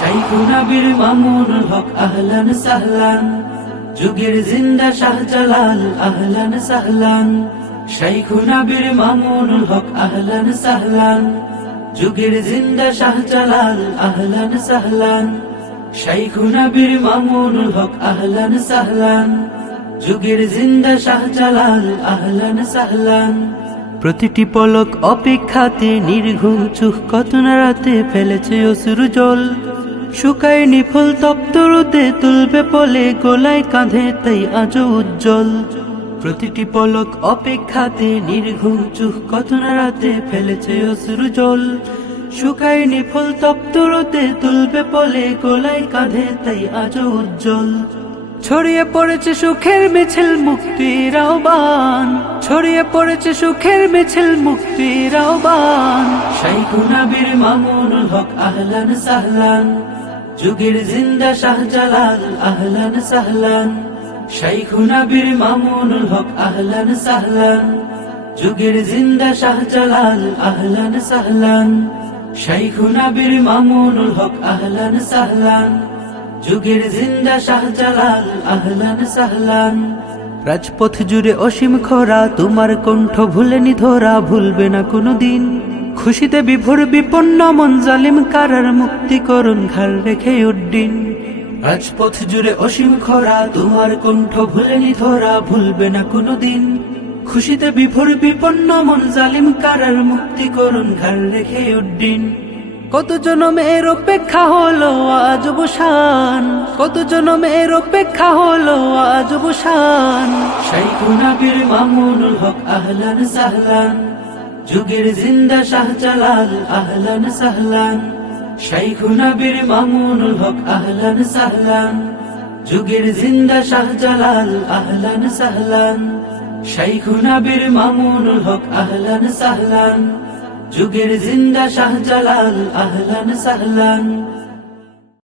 শাইখুনাবির মামুন হক আহলান সাহলান যুগের জিন্দা শাহজালাল আহলান সাহলান শাইখুনাবির মামুন হক আহলান সাহলান যুগের জিন্দা শাহজালাল আহলান সাহলান শাইখুনাবির মামুন হক আহলান সাহলান যুগের জিন্দা শাহজালাল আহলান সাহলান প্রতিটি পলক অপেক্ষাতে নির্ঘুম চুখ কত রাতে ফেলেছে অসুর জল শুকায় নিফুল তপ্ত তুলবে পলে গোলায় কাঁধে তাই আজ উজ্জ্বল প্রতিটি পলক অপেক্ষাতে নির্ঘুম চুহ কত না রাতে ফেলেছে অসুর জল শুকায় নিফল তপ্ত তুলবে পলে গোলায় কাঁধে তাই আজ উজ্জ্বল ছড়িয়ে পড়েছে সুখের মিছিল মুক্তির আহ্বান ছড়িয়ে পড়েছে সুখের মিছিল মুক্তির আহ্বান শাইখুনাবির মামুনুল হক আহলান সাহলান যুগের জিন্দা শাহজালাল আহলান সাহলান শাইখুনাবির মামুন হক আহলান সাহলান যুগের জিন্দা শাহজালাল আহলান সাহলান শাইখুনাবির মামুন হক আহলান সাহলান যুগের জিন্দা শাহজালাল আহলান সাহলান রাজপথ জুড়ে অসীম খরা তোমার কণ্ঠ ভুলেনি ধরা ভুলবে না কোনো দিন খুশিতে বিভোর বিপন্ন মন জালিম কারার মুক্তি করুন ঘাল রেখে উড্ডিন রাজপথ জুড়ে অসীম খরা তোমার কণ্ঠ ভুলেনি ধরা ভুলবে না কোনো দিন খুশিতে বিভোর বিপন্ন মন জালিম কারার মুক্তি করুন ঘাল রেখে উড্ডিন কত জনমের অপেক্ষা হলো আজ বসান কত জনমের অপেক্ষা হলো আজ বসান শাইখুনাবির মামুনুল হক আহলান সাহলান যুগের জিন্দা শাহজালাল আহলান সাহলান শাইখুনাবির মামুনুল হক আহলান সাহলান যুগের জিন্দা শাহজালাল আহলান সাহলান শাইখুনাবির মামুনুল হক আহলান সাহলান যুগের জিন্দা শাহজালাল আহলান সাহলান